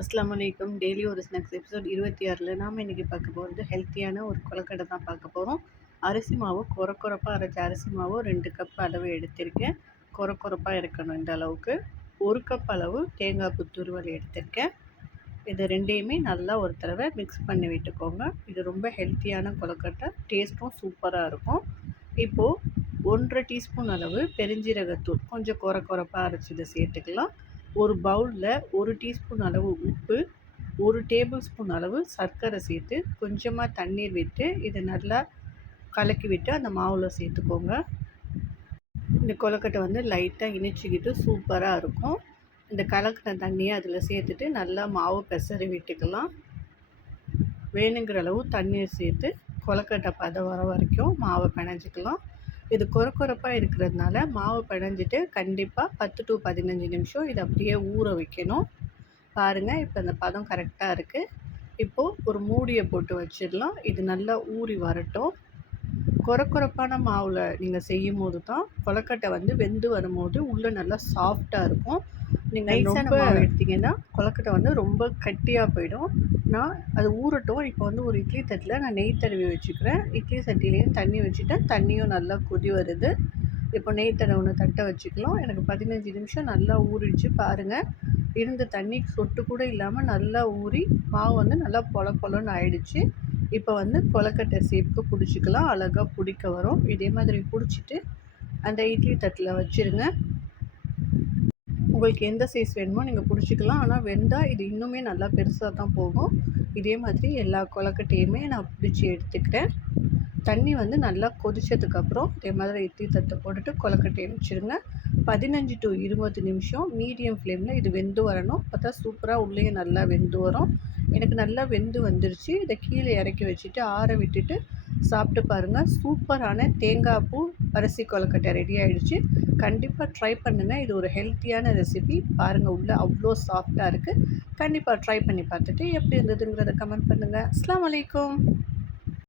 அஸ்ஸலாமு அலைக்கும். டெய்லி ஒரு ஸ்நாக்ஸ் எபிசோட் 26ல் நாம் இன்றைக்கி பார்க்க போகிறது ஹெல்த்தியான ஒரு கொழுக்கட்டை தான் பார்க்க போகிறோம். அரிசி மாவு கொரப்பாக அரைச்ச அரிசி மாவு 2 கப் அளவு எடுத்திருக்கேன். கொரப்பாக இருக்கணும் இந்த அளவுக்கு. 1 கப் அளவு தேங்காய் பூ துருவல் எடுத்திருக்கேன். இது ரெண்டையுமே நல்லா ஒரு தடவை மிக்ஸ் பண்ணி விட்டுக்கோங்க. இது ரொம்ப ஹெல்த்தியான கொழுக்கட்டை, டேஸ்ட்டும் சூப்பராக இருக்கும். இப்போது 1 டீஸ்பூன் அளவு பெருஞ்சீரகத்தூள் கொஞ்சம் கொரப்பாக அரைச்சதை சேர்த்துக்கலாம். ஒரு பவுலில் 1 டீஸ்பூன் அளவு உப்பு, 1 டேபிள் ஸ்பூன் அளவு சர்க்கரை சேர்த்து கொஞ்சமாக தண்ணீர் விட்டு இதை நல்லா கலக்கி விட்டு அந்த மாவில் சேர்த்துக்கோங்க. இந்த கொழுக்கட்டை வந்து லைட்டாக இனிச்சிக்கிட்டு சூப்பராக இருக்கும். இந்த கலக்கின தண்ணியை அதில் சேர்த்துட்டு நல்லா மாவு பெசரி விட்டுக்கலாம். வேணுங்கிற அளவு தண்ணீர் சேர்த்து கொழுக்கட்டை பதம் வர வரைக்கும் மாவை பிணைஞ்சிக்கலாம். இது கொரப்பாக இருக்கிறதுனால மாவு பிணைஞ்சிட்டு கண்டிப்பாக 10 to 15 நிமிஷம் இதை அப்படியே ஊற வைக்கணும். பாருங்கள், இப்போ இந்த பதம் கரெக்டாக இருக்குது. இப்போது ஒரு மூடியை போட்டு வச்சிடலாம். இது நல்லா ஊறி வரட்டும். கொரப்பான மாவில் நீங்கள் செய்யும் போது தான் கொழுக்கட்டை வந்து வெந்து வரும்போது உள்ளே நல்லா சாஃப்டாக இருக்கும். நீங்கள் நைஸான மாவு எடுத்திங்கன்னா கொழுக்கட்டை வந்து ரொம்ப கட்டியாக போயிடும். நான் அது ஊறட்டும். இப்போ வந்து ஒரு இட்லி தட்டில் நான் நெய் தடவி வச்சுக்கிறேன். இட்லி சட்டிலையும் தண்ணி வச்சுட்டேன். தண்ணியும் நல்லா கொதி வருது. இப்போ நெய் தடவின தட்டை வச்சுக்கலாம். எனக்கு 15 நிமிஷம் நல்லா ஊறிடுச்சு. பாருங்கள், இருந்த தண்ணி சொட்டு கூட இல்லாமல் நல்லா ஊறி மாவு வந்து நல்லா பொலன்னு ஆயிடுச்சு. இப்போ வந்து கொழுக்கட்டை ஷேப்புக்கு பிடிச்சிக்கலாம். அழகாக பிடிக்க வரும். இதே மாதிரி பிடிச்சிட்டு அந்த இட்லி தட்டில் வச்சுருங்க. உங்களுக்கு எந்த சைஸ் வேணுமோ நீங்கள் பிடிச்சிக்கலாம். ஆனால் வெந்தால் இது இன்னுமே நல்லா பெருசாக தான் போகும். இதே மாதிரி எல்லா கொழுக்கட்டையுமே நான் பிடிச்சி எடுத்துக்கிறேன். தண்ணி வந்து நல்லா கொதித்ததுக்கப்புறம் இதே மாதிரி இட்லி தட்டை போட்டுட்டு கொழுக்கட்டையை வச்சுருங்க. 15 to 20 நிமிஷம் மீடியம் ஃப்ளேமில் இது வெந்து வரணும். அப்போ தான் சூப்பராக உள்ளே நல்லா வெந்து வரும். எனக்கு நல்லா வெந்து வந்துருச்சு. இதை கீழே இறக்கி வச்சுட்டு ஆற விட்டுட்டு சாப்பிட்டு பாருங்கள். சூப்பரான தேங்காய் பூ அரிசி கொழுக்கட்டை ரெடி ஆகிடுச்சு. கண்டிப்பாக ட்ரை பண்ணுங்கள். இது ஒரு ஹெல்த்தியான ரெசிபி. பாருங்கள், உள்ளே அவ்வளோ சாஃப்டாக இருக்குது. கண்டிப்பாக ட்ரை பண்ணி பார்த்துட்டு எப்படி இருந்ததுங்கிறத கமெண்ட் பண்ணுங்கள். அஸ்ஸலாமு அலைக்கும்.